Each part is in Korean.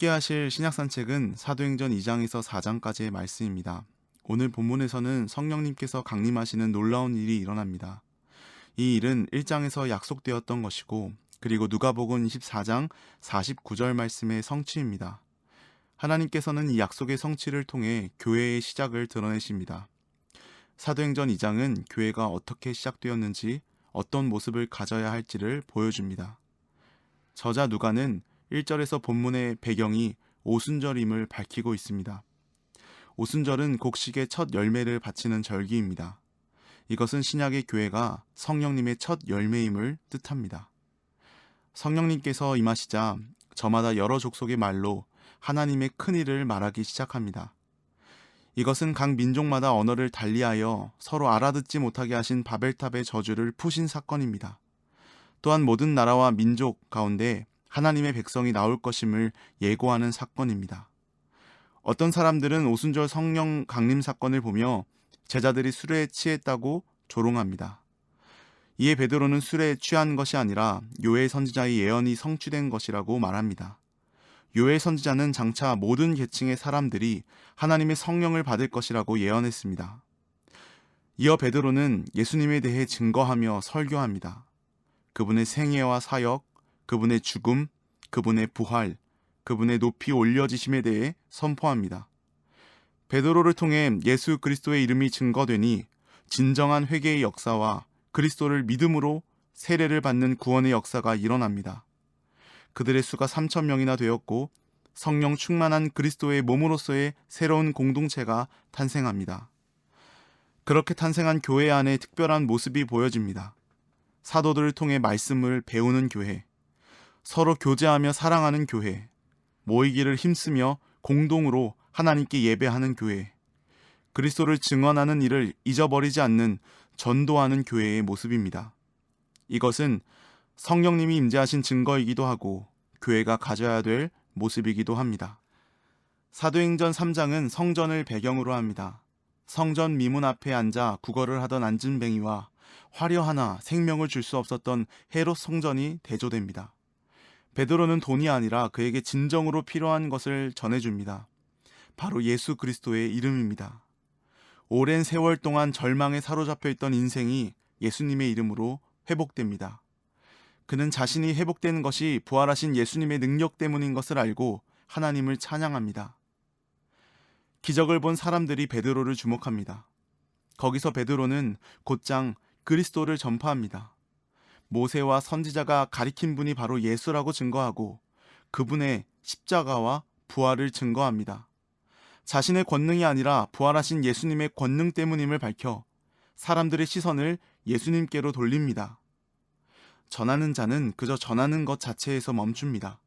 함께 하실 신약 산책은 사도행전 2장에서 4장까지의 말씀입니다. 오늘 본문에서는 성령님께서 강림하시는 놀라운 일이 일어납니다. 이 일은 1장에서 약속되었던 것이고, 그리고 누가복음 24장 49절 말씀의 성취입니다. 하나님께서는 이 약속의 성취를 통해 교회의 시작을 드러내십니다. 사도행전 2장은 교회가 어떻게 시작되었는지, 어떤 모습을 가져야 할지를 보여줍니다. 저자 누가는 1절에서 본문의 배경이 오순절임을 밝히고 있습니다. 오순절은 곡식의 첫 열매를 바치는 절기입니다. 이것은 신약의 교회가 성령님의 첫 열매임을 뜻합니다. 성령님께서 임하시자 저마다 여러 족속의 말로 하나님의 큰일을 말하기 시작합니다. 이것은 각 민족마다 언어를 달리하여 서로 알아듣지 못하게 하신 바벨탑의 저주를 푸신 사건입니다. 또한 모든 나라와 민족 가운데 하나님의 백성이 나올 것임을 예고하는 사건입니다. 어떤 사람들은 오순절 성령 강림 사건을 보며 제자들이 술에 취했다고 조롱합니다. 이에 베드로는 술에 취한 것이 아니라 요엘 선지자의 예언이 성취된 것이라고 말합니다. 요엘 선지자는 장차 모든 계층의 사람들이 하나님의 성령을 받을 것이라고 예언했습니다. 이어 베드로는 예수님에 대해 증거하며 설교합니다. 그분의 생애와 사역, 그분의 죽음, 그분의 부활, 그분의 높이 올려지심에 대해 선포합니다. 베드로를 통해 예수 그리스도의 이름이 증거되니 진정한 회개의 역사와 그리스도를 믿음으로 세례를 받는 구원의 역사가 일어납니다. 그들의 수가 3,000명이나 되었고 성령 충만한 그리스도의 몸으로서의 새로운 공동체가 탄생합니다. 그렇게 탄생한 교회 안에 특별한 모습이 보여집니다. 사도들을 통해 말씀을 배우는 교회, 서로 교제하며 사랑하는 교회, 모이기를 힘쓰며 공동으로 하나님께 예배하는 교회, 그리스도를 증언하는 일을 잊어버리지 않는 전도하는 교회의 모습입니다. 이것은 성령님이 임재하신 증거이기도 하고 교회가 가져야 될 모습이기도 합니다. 사도행전 3장은 성전을 배경으로 합니다. 성전 미문 앞에 앉아 구걸을 하던 안진뱅이와 화려하나 생명을 줄 수 없었던 헤롯 성전이 대조됩니다. 베드로는 돈이 아니라 그에게 진정으로 필요한 것을 전해줍니다. 바로 예수 그리스도의 이름입니다. 오랜 세월 동안 절망에 사로잡혀 있던 인생이 예수님의 이름으로 회복됩니다. 그는 자신이 회복되는 것이 부활하신 예수님의 능력 때문인 것을 알고 하나님을 찬양합니다. 기적을 본 사람들이 베드로를 주목합니다. 거기서 베드로는 곧장 그리스도를 전파합니다. 모세와 선지자가 가리킨 분이 바로 예수라고 증거하고 그분의 십자가와 부활을 증거합니다. 자신의 권능이 아니라 부활하신 예수님의 권능 때문임을 밝혀 사람들의 시선을 예수님께로 돌립니다. 전하는 자는 그저 전하는 것 자체에서 멈춥니다.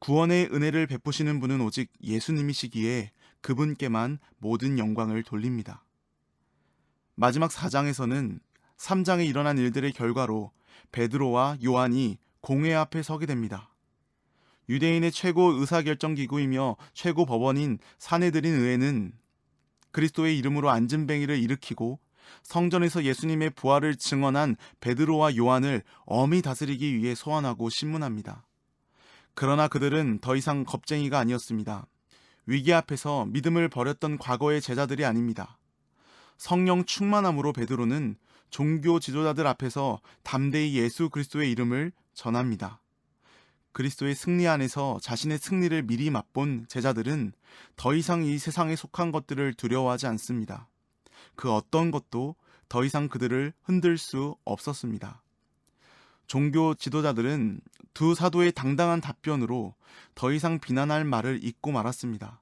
구원의 은혜를 베푸시는 분은 오직 예수님이시기에 그분께만 모든 영광을 돌립니다. 마지막 4장에서는 3장에 일어난 일들의 결과로 베드로와 요한이 공회 앞에 서게 됩니다. 유대인의 최고 의사결정기구이며 최고 법원인 사내들인 의회는 그리스도의 이름으로 안진뱅이를 일으키고 성전에서 예수님의 부활을 증언한 베드로와 요한을 엄히 다스리기 위해 소환하고 신문합니다. 그러나 그들은 더 이상 겁쟁이가 아니었습니다. 위기 앞에서 믿음을 버렸던 과거의 제자들이 아닙니다. 성령 충만함으로 베드로는 종교 지도자들 앞에서 담대히 예수 그리스도의 이름을 전합니다. 그리스도의 승리 안에서 자신의 승리를 미리 맛본 제자들은 더 이상 이 세상에 속한 것들을 두려워하지 않습니다. 그 어떤 것도 더 이상 그들을 흔들 수 없었습니다. 종교 지도자들은 두 사도의 당당한 답변으로 더 이상 비난할 말을 잊고 말았습니다.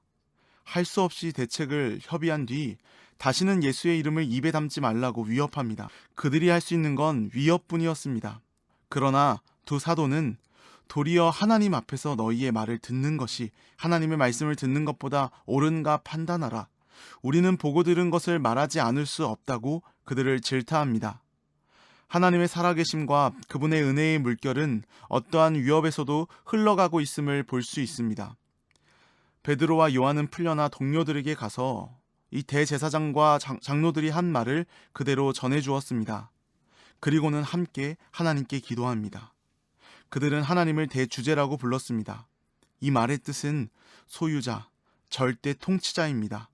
할 수 없이 대책을 협의한 뒤 다시는 예수의 이름을 입에 담지 말라고 위협합니다. 그들이 할 수 있는 건 위협뿐이었습니다. 그러나 두 사도는 도리어 하나님 앞에서 너희의 말을 듣는 것이 하나님의 말씀을 듣는 것보다 옳은가 판단하라. 우리는 보고 들은 것을 말하지 않을 수 없다고 그들을 질타합니다. 하나님의 살아계심과 그분의 은혜의 물결은 어떠한 위협에서도 흘러가고 있음을 볼 수 있습니다. 베드로와 요한은 풀려나 동료들에게 가서 이 대제사장과 장로들이 한 말을 그대로 전해주었습니다. 그리고는 함께 하나님께 기도합니다. 그들은 하나님을 대주제라고 불렀습니다. 이 말의 뜻은 소유자, 절대 통치자입니다.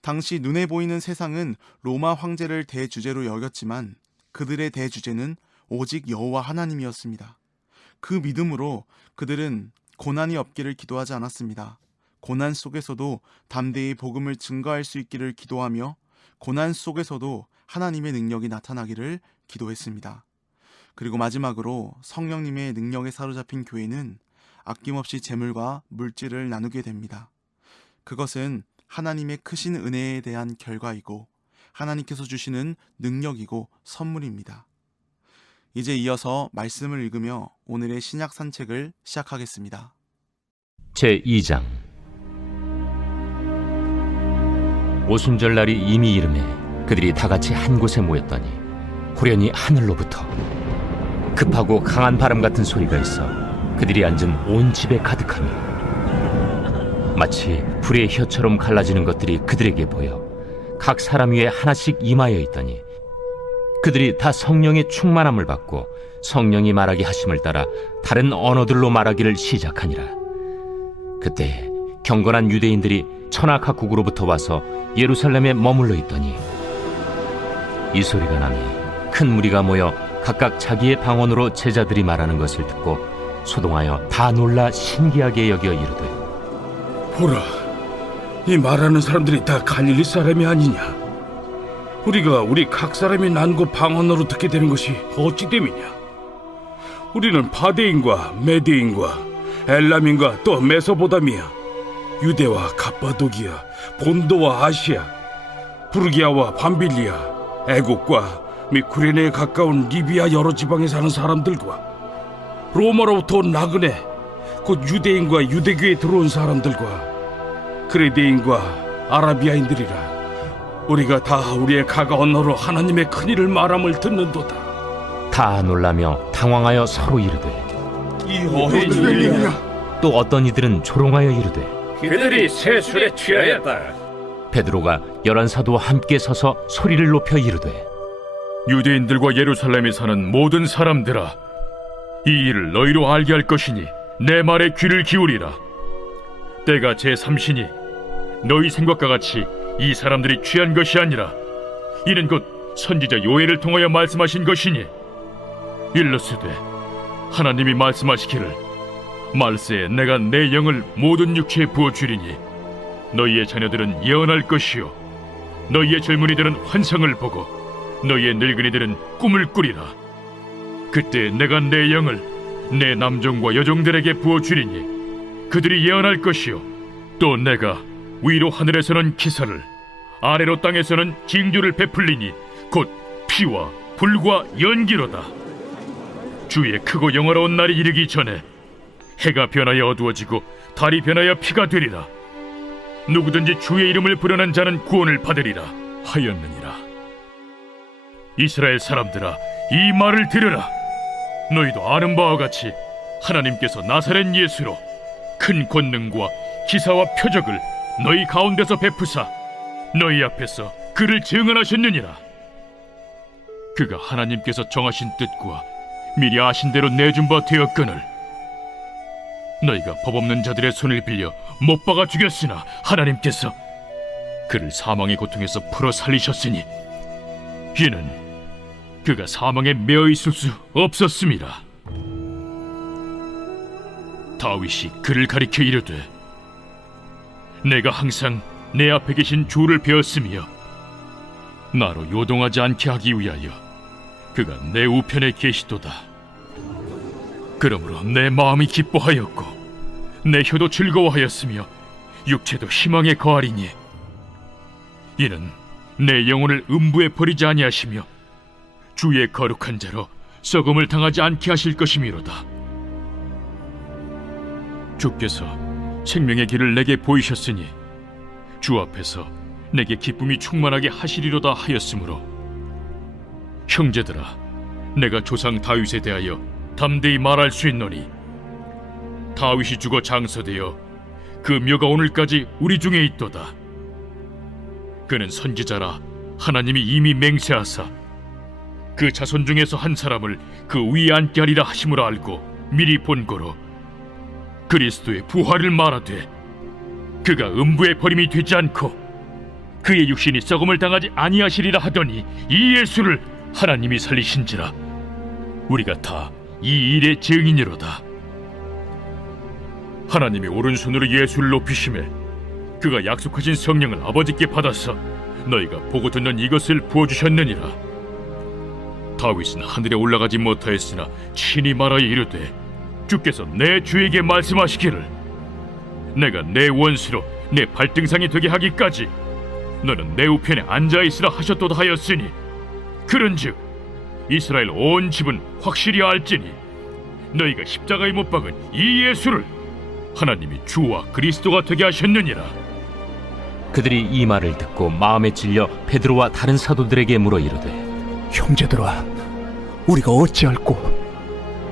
당시 눈에 보이는 세상은 로마 황제를 대주제로 여겼지만 그들의 대주제는 오직 여호와 하나님이었습니다. 그 믿음으로 그들은 고난이 없기를 기도하지 않았습니다. 고난 속에서도 담대히 복음을 증거할 수 있기를 기도하며 고난 속에서도 하나님의 능력이 나타나기를 기도했습니다. 그리고 마지막으로 성령님의 능력에 사로잡힌 교회는 아낌없이 재물과 물질을 나누게 됩니다. 그것은 하나님의 크신 은혜에 대한 결과이고 하나님께서 주시는 능력이고 선물입니다. 이제 이어서 말씀을 읽으며 오늘의 신약 산책을 시작하겠습니다. 제2장. 오순절날이 이미 이름에 그들이 다같이 한 곳에 모였더니 후련히 하늘로부터 급하고 강한 바람 같은 소리가 있어 그들이 앉은 온 집에 가득하며 마치 불의 혀처럼 갈라지는 것들이 그들에게 보여 각 사람 위에 하나씩 임하여 있더니 그들이 다 성령의 충만함을 받고 성령이 말하게 하심을 따라 다른 언어들로 말하기를 시작하니라. 그때 경건한 유대인들이 천하 각국으로부터 와서 예루살렘에 머물러 있더니 이 소리가 나니 큰 무리가 모여 각각 자기의 방언으로 제자들이 말하는 것을 듣고 소동하여 다 놀라 신기하게 여겨 이르되, 보라, 이 말하는 사람들이 다 갈릴리 사람이 아니냐? 우리가 우리 각 사람이 난 곳 방언으로 듣게 되는 것이 어찌 됨이냐? 우리는 바데인과 메데인과 엘람인과 또 메소보다미아, 유대와 갑바도기아, 본도와 아시아, 부르기아와 밤빌리아, 애국과 및 구레네에 가까운 리비아 여러 지방에 사는 사람들과 로마로부터 온 나그네, 곧 유대인과 유대교에 들어온 사람들과 그레데인과 아라비아인들이라. 우리가 다 우리의 각 언어로 하나님의 큰일을 말함을 듣는도다. 다 놀라며 당황하여 서로 이르되, 이 어떤 일이냐? 또 어떤 이들은 조롱하여 이르되, 그들이 새 술에 취하였다. 베드로가 11 사도와 함께 서서 소리를 높여 이르되, 유대인들과 예루살렘에 사는 모든 사람들아, 이 일을 너희로 알게 할 것이니 내 말에 귀를 기울이라. 때가 제3시니 너희 생각과 같이 이 사람들이 취한 것이 아니라 이는 곧 선지자 요엘을 통하여 말씀하신 것이니, 일러스되 하나님이 말씀하시기를 말세에 내가 내 영을 모든 육체에 부어주리니 너희의 자녀들은 예언할 것이요 너희의 젊은이들은 환상을 보고 너희의 늙은이들은 꿈을 꾸리라. 그때 내가 내 영을 내 남종과 여종들에게 부어주리니 그들이 예언할 것이요 또 내가 위로 하늘에서는 기사를 아래로 땅에서는 징조를 베풀리니 곧 피와 불과 연기로다. 주의 크고 영화로운 날이 이르기 전에 해가 변하여 어두워지고 달이 변하여 피가 되리라. 누구든지 주의 이름을 부르는 자는 구원을 받으리라 하였느니라. 이스라엘 사람들아, 이 말을 들으라. 너희도 아는 바와 같이 하나님께서 나사렛 예수로 큰 권능과 기사와 표적을 너희 가운데서 베푸사 너희 앞에서 그를 증언하셨느니라. 그가 하나님께서 정하신 뜻과 미리 아신 대로 내준 바 되었거늘 너희가 법 없는 자들의 손을 빌려 못 박아 죽였으나 하나님께서 그를 사망의 고통에서 풀어 살리셨으니 이는 그가 사망에 매어 있을 수 없었습니다. 다윗이 그를 가리켜 이르되, 내가 항상 내 앞에 계신 주를 배웠으며 나로 요동하지 않게 하기 위하여 그가 내 우편에 계시도다. 그러므로 내 마음이 기뻐하였고 내 혀도 즐거워하였으며 육체도 희망에 거하리니 이는 내 영혼을 음부에 버리지 아니하시며 주의 거룩한 자로 썩음을 당하지 않게 하실 것이미로다. 주께서 생명의 길을 내게 보이셨으니 주 앞에서 내게 기쁨이 충만하게 하시리로다 하였으므로 형제들아, 내가 조상 다윗에 대하여 담대히 말할 수 있노니 다윗이 죽어 장서되어 그 묘가 오늘까지 우리 중에 있도다. 그는 선지자라 하나님이 이미 맹세하사 그 자손 중에서 한 사람을 그 위에 앉게 하리라 하심을 알고 미리 본고로 그리스도의 부활을 말하되 그가 음부의 버림이 되지 않고 그의 육신이 썩음을 당하지 아니하시리라 하더니 이 예수를 하나님이 살리신지라. 우리가 다 이 일의 증인이로다. 하나님이 오른손으로 예수를 높이심에 그가 약속하신 성령을 아버지께 받아서 너희가 보고 듣는 이것을 부어주셨느니라. 다윗은 하늘에 올라가지 못하였으나 친히 말하여 이르되 주께서 내 주에게 말씀하시기를 내가 내 원수로 내 발등상이 되게 하기까지 너는 내 우편에 앉아있으라 하셨도다 하였으니, 그런즉 이스라엘 온 집은 확실히 알지니 너희가 십자가에 못 박은 이 예수를 하나님이 주와 그리스도가 되게 하셨느니라. 그들이 이 말을 듣고 마음에 찔려 베드로와 다른 사도들에게 물어 이르되 형제들아, 우리가 어찌할꼬?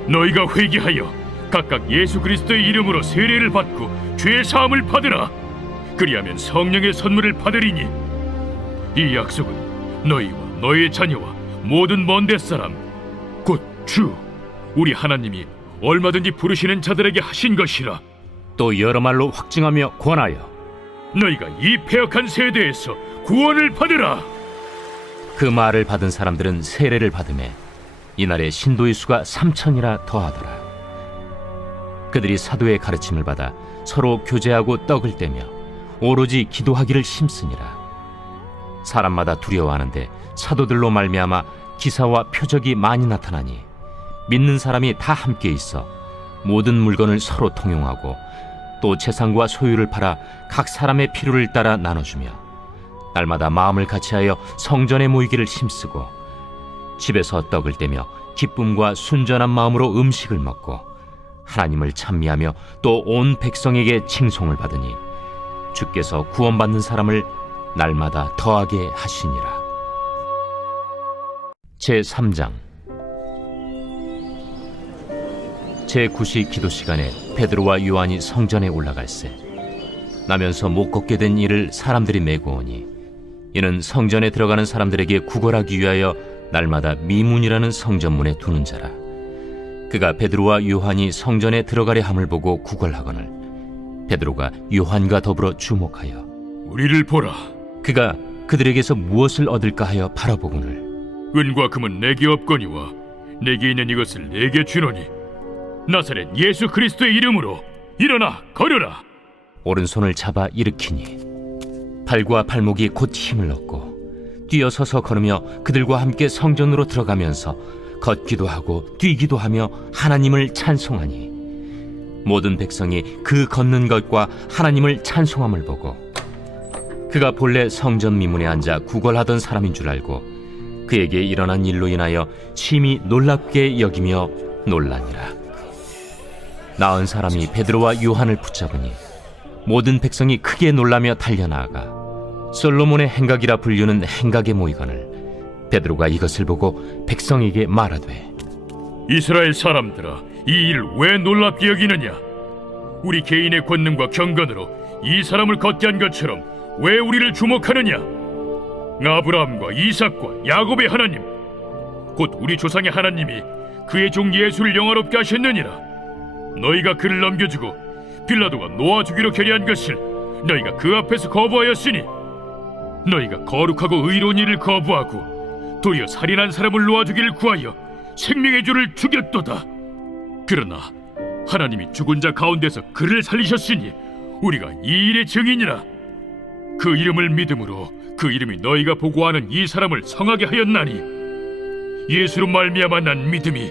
너희가 회개하여 각각 예수 그리스도의 이름으로 세례를 받고 죄 사함을 받으라. 그리하면 성령의 선물을 받으리니 이 약속은 너희와 너희의 자녀와 모든 먼데 사람 곧 주 우리 하나님이 얼마든지 부르시는 자들에게 하신 것이라. 또 여러 말로 확증하며 권하여 너희가 이 패역한 세대에서 구원을 받으라. 그 말을 받은 사람들은 세례를 받으매 이날에 신도의 수가 3,000이라 더하더라. 그들이 사도의 가르침을 받아 서로 교제하고 떡을 떼며 오로지 기도하기를 힘쓰니라. 사람마다 두려워하는데 사도들로 말미암아 기사와 표적이 많이 나타나니 믿는 사람이 다 함께 있어 모든 물건을 서로 통용하고 또 재산과 소유를 팔아 각 사람의 필요를 따라 나눠주며 날마다 마음을 같이하여 성전에 모이기를 힘쓰고 집에서 떡을 떼며 기쁨과 순전한 마음으로 음식을 먹고 하나님을 찬미하며 또 온 백성에게 칭송을 받으니 주께서 구원받는 사람을 날마다 더하게 하시니라. 제3장. 제9시 기도 시간에 베드로와 요한이 성전에 올라갈새 나면서 못 걷게 된 이를 사람들이 메고 오니 이는 성전에 들어가는 사람들에게 구걸하기 위하여 날마다 미문이라는 성전문에 두는 자라. 그가 베드로와 요한이 성전에 들어가려 함을 보고 구걸하거늘 베드로가 요한과 더불어 주목하여 우리를 보라. 그가 그들에게서 무엇을 얻을까 하여 바라보거늘 은과 금은 내게 없거니와 내게 있는 이것을 내게 주노니 나사렛 예수 그리스도의 이름으로 일어나 걸으라. 오른손을 잡아 일으키니 발과 발목이 곧 힘을 얻고 뛰어서서 걸으며 그들과 함께 성전으로 들어가면서 걷기도 하고 뛰기도 하며 하나님을 찬송하니 모든 백성이 그 걷는 것과 하나님을 찬송함을 보고 그가 본래 성전 미문에 앉아 구걸하던 사람인 줄 알고 그에게 일어난 일로 인하여 심히 놀랍게 여기며 놀라니라. 나은 사람이 베드로와 요한을 붙잡으니 모든 백성이 크게 놀라며 달려나아가 솔로몬의 행각이라 불리는 행각에 모이거늘 베드로가 이것을 보고 백성에게 말하되 이스라엘 사람들아, 이 일을 왜 놀랍게 여기느냐? 우리 개인의 권능과 경건으로 이 사람을 걷게 한 것처럼 왜 우리를 주목하느냐? 아브라함과 이삭과 야곱의 하나님 곧 우리 조상의 하나님이 그의 종 예수를 영화롭게 하셨느니라. 너희가 그를 넘겨주고 빌라도가 놓아주기로 결의한 것을 너희가 그 앞에서 거부하였으니 너희가 거룩하고 의로운 일을 거부하고 도리어 살인한 사람을 놓아주기를 구하여 생명의 주를 죽였도다. 그러나 하나님이 죽은 자 가운데서 그를 살리셨으니 우리가 이 일의 증인이라. 그 이름을 믿음으로 그 이름이 너희가 보고하는 이 사람을 성하게 하였나니 예수로 말미암아 난 믿음이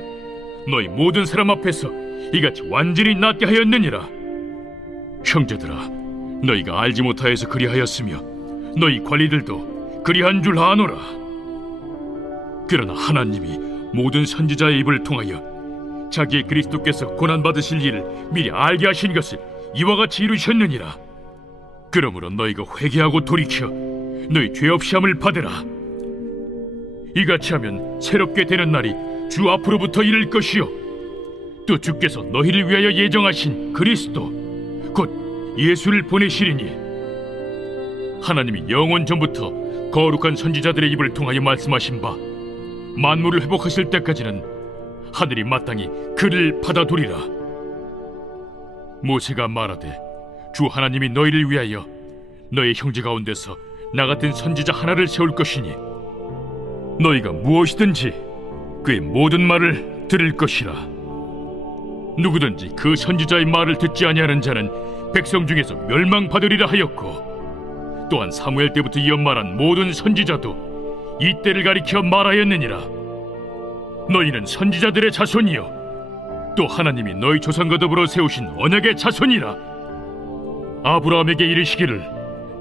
너희 모든 사람 앞에서 이같이 완전히 낫게 하였느니라. 형제들아, 너희가 알지 못하여서 그리하였으며 너희 관리들도 그리한 줄 아노라. 그러나 하나님이 모든 선지자의 입을 통하여 자기의 그리스도께서 고난받으실 일을 미리 알게 하신 것을 이와 같이 이루셨느니라. 그러므로 너희가 회개하고 돌이켜 너희 죄 없이 함을 받으라. 이같이 하면 새롭게 되는 날이 주 앞으로부터 이를 것이요 또 주께서 너희를 위하여 예정하신 그리스도 곧 예수를 보내시리니 하나님이 영원 전부터 거룩한 선지자들의 입을 통하여 말씀하신 바 만물을 회복하실 때까지는 하늘이 마땅히 그를 받아두리라. 모세가 말하되 주 하나님이 너희를 위하여 너희 형제 가운데서 나 같은 선지자 하나를 세울 것이니 너희가 무엇이든지 그의 모든 말을 들을 것이라. 누구든지 그 선지자의 말을 듣지 아니하는 자는 백성 중에서 멸망받으리라 하였고, 또한 사무엘 때부터 이어 말한 모든 선지자도 이 때를 가리켜 말하였느니라. 너희는 선지자들의 자손이요 또 하나님이 너희 조상과 더불어 세우신 언약의 자손이라. 아브라함에게 이르시기를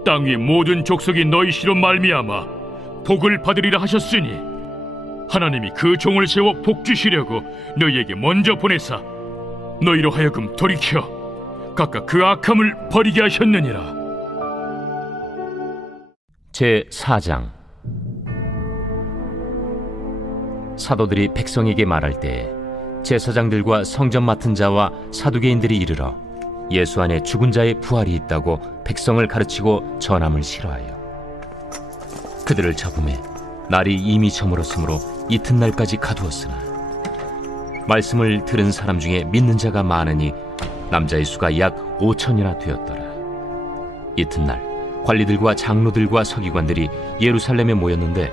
땅 위의 모든 족속이 너희 씨로 말미암아 복을 받으리라 하셨으니, 하나님이 그 종을 세워 복 주시려고 너희에게 먼저 보내사 너희로 하여금 돌이켜 각각 그 악함을 버리게 하셨느니라. 제4장. 사도들이 백성에게 말할 때 제사장들과 성전 맡은 자와 사두개인들이 이르러 예수 안에 죽은 자의 부활이 있다고 백성을 가르치고 전함을 싫어하여 그들을 잡음에 날이 이미 저물었으므로 이튿날까지 가두었으나 말씀을 들은 사람 중에 믿는 자가 많으니 남자의 수가 약 5천이나 되었더라. 이튿날 관리들과 장로들과 서기관들이 예루살렘에 모였는데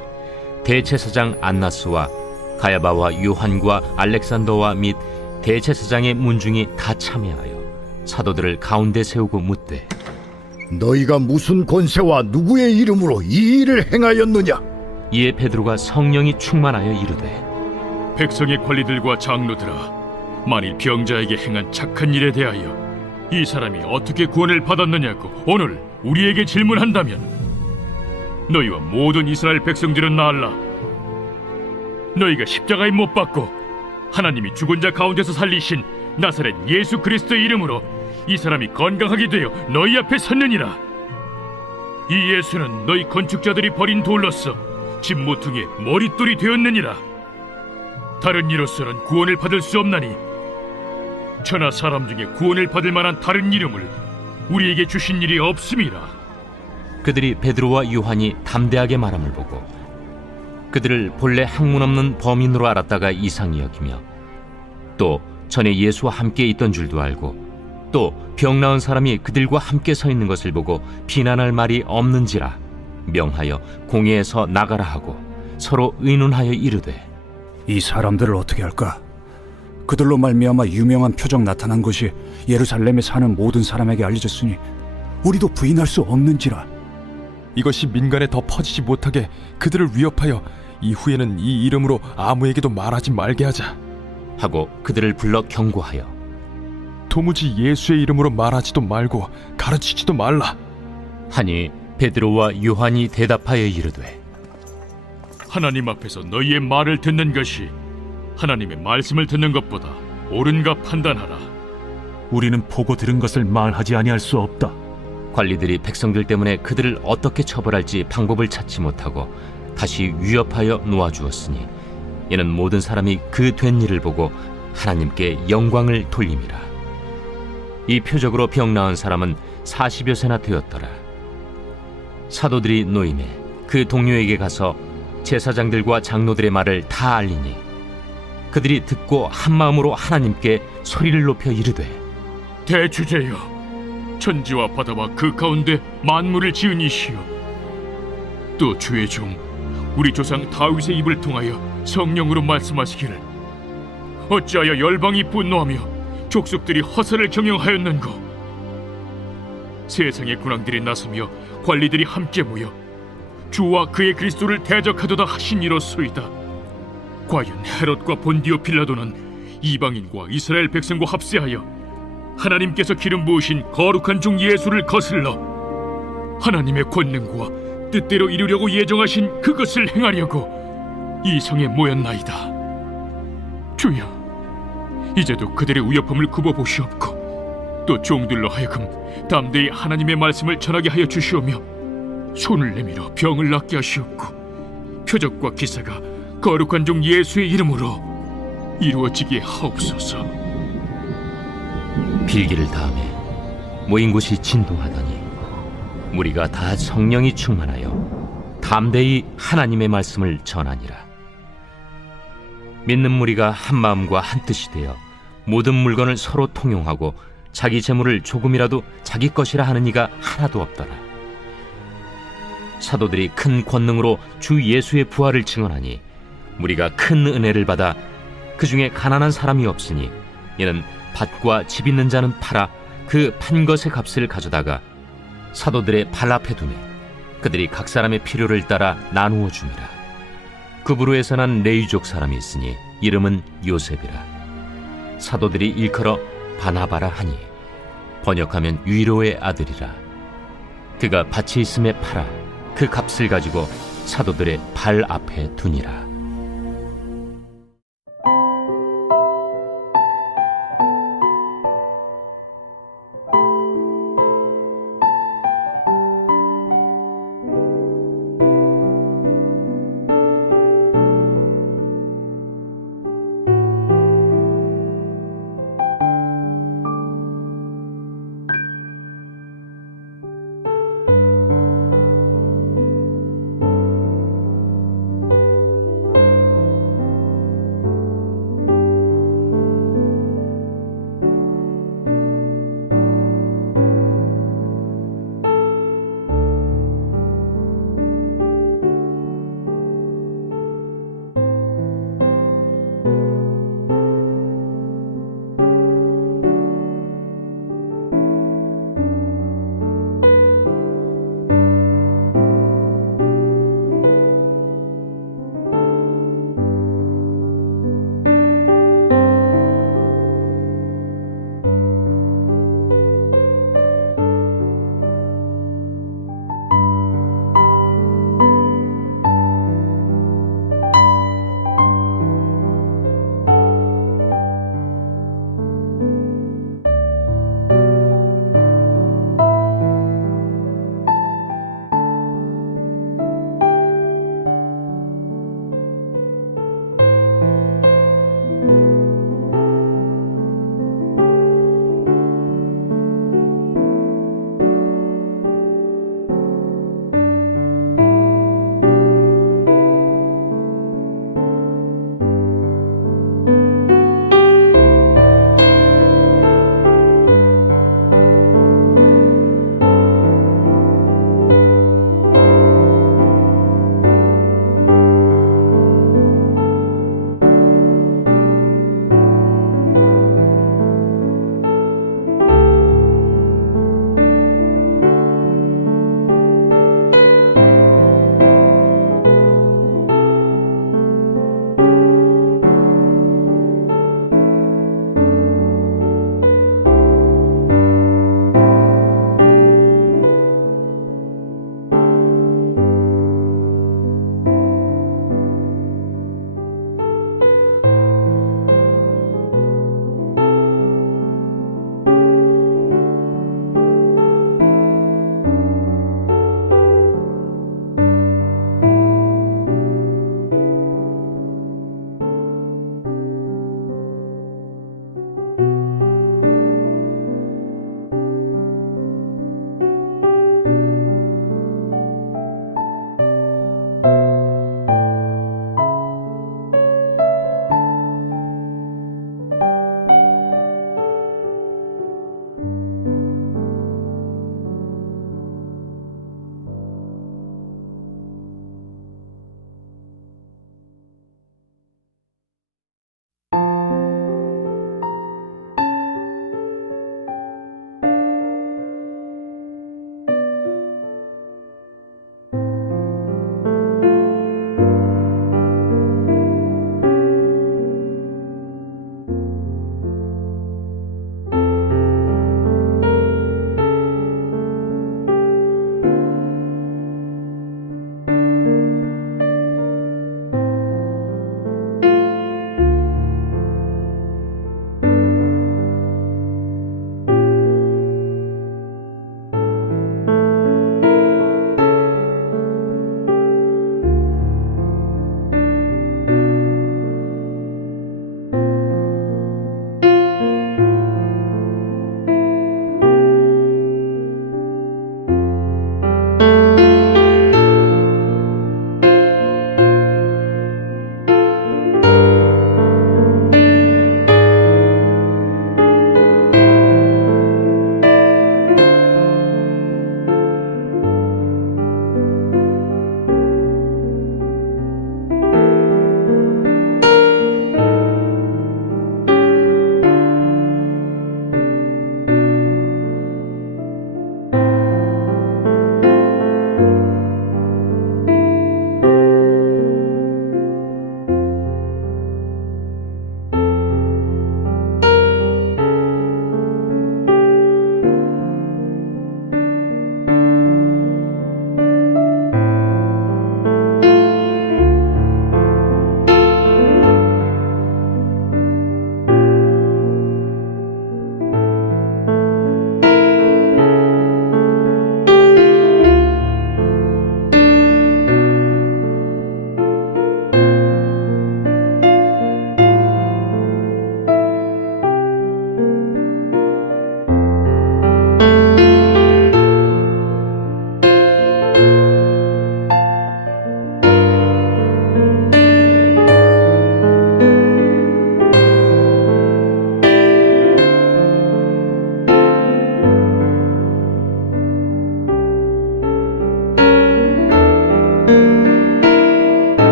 대제사장 안나스와 가야바와 요한과 알렉산더와 및 대제사장의 문중이 다 참여하여 사도들을 가운데 세우고 묻되, 너희가 무슨 권세와 누구의 이름으로 이 일을 행하였느냐? 이에 베드로가 성령이 충만하여 이르되, 백성의 관리들과 장로들아, 만일 병자에게 행한 착한 일에 대하여 이 사람이 어떻게 구원을 받았느냐고 오늘 우리에게 질문한다면 너희와 모든 이스라엘 백성들은 알라. 너희가 십자가에 못 박고 하나님이 죽은 자 가운데서 살리신 나사렛 예수 그리스도의 이름으로 이 사람이 건강하게 되어 너희 앞에 섰느니라. 이 예수는 너희 건축자들이 버린 돌로서 집 모퉁이의 머릿돌이 되었느니라. 다른 이로서는 구원을 받을 수 없나니 천하 사람 중에 구원을 받을 만한 다른 이름을 우리에게 주신 일이 없음이라. 그들이 베드로와 요한이 담대하게 말함을 보고 그들을 본래 학문 없는 범인으로 알았다가 이상히 여기며, 또 전에 예수와 함께 있던 줄도 알고, 또 병 나은 사람이 그들과 함께 서 있는 것을 보고 비난할 말이 없는지라 명하여 공회에서 나가라 하고 서로 의논하여 이르되, 이 사람들을 어떻게 할까? 그들로 말미암아 유명한 표적 나타난 것이 예루살렘에 사는 모든 사람에게 알려졌으니 우리도 부인할 수 없는지라. 이것이 민간에 더 퍼지지 못하게 그들을 위협하여 이후에는 이 이름으로 아무에게도 말하지 말게 하자 하고 그들을 불러 경고하여 도무지 예수의 이름으로 말하지도 말고 가르치지도 말라 하니, 베드로와 요한이 대답하여 이르되, 하나님 앞에서 너희의 말을 듣는 것이 하나님의 말씀을 듣는 것보다 옳은가 판단하라. 우리는 보고 들은 것을 말하지 아니할 수 없다. 관리들이 백성들 때문에 그들을 어떻게 처벌할지 방법을 찾지 못하고 다시 위협하여 놓아주었으니, 이는 모든 사람이 그 된 일을 보고 하나님께 영광을 돌림이라. 이 표적으로 병 나은 사람은 40여 세나 되었더라. 사도들이 노임에 그 동료에게 가서 제사장들과 장로들의 말을 다 알리니, 그들이 듣고 한마음으로 하나님께 소리를 높여 이르되, 대주제여, 천지와 바다와 그 가운데 만물을 지은 이시여, 또 주의 종 우리 조상 다윗의 입을 통하여 성령으로 말씀하시기를, 어찌하여 열방이 분노하며 족속들이 허사를 경영하였는고? 세상의 군왕들이 나서며 관리들이 함께 모여 주와 그의 그리스도를 대적하도다 하신 이로소이다. 과연 헤롯과 본디오 빌라도는 이방인과 이스라엘 백성과 합세하여 하나님께서 기름 부으신 거룩한 종 예수를 거슬러 하나님의 권능과 뜻대로 이루려고 예정하신 그것을 행하려고 이 성에 모였나이다. 주여, 이제도 그들의 위협함을 굽어보시옵고 또 종들로 하여금 담대히 하나님의 말씀을 전하게 하여 주시오며 손을 내밀어 병을 낫게 하시옵고 표적과 기사가 거룩한 종 예수의 이름으로 이루어지게 하옵소서. 빌기를 다음에 모인 곳이 진동하더니 무리가 다 성령이 충만하여 담대히 하나님의 말씀을 전하니라. 믿는 무리가 한 마음과 한 뜻이 되어 모든 물건을 서로 통용하고 자기 재물을 조금이라도 자기 것이라 하는 이가 하나도 없더라. 사도들이 큰 권능으로 주 예수의 부활을 증언하니 무리가 큰 은혜를 받아 그 중에 가난한 사람이 없으니 이는 밭과 집 있는 자는 팔아 그 판 것의 값을 가져다가 사도들의 발 앞에 두매 그들이 각 사람의 필요를 따라 나누어 줍니다. 그 부류에서 난 레위족 사람이 있으니 이름은 요셉이라. 사도들이 일컬어 바나바라 하니 번역하면 위로의 아들이라. 그가 밭이 있음에 팔아 그 값을 가지고 사도들의 발 앞에 두니라.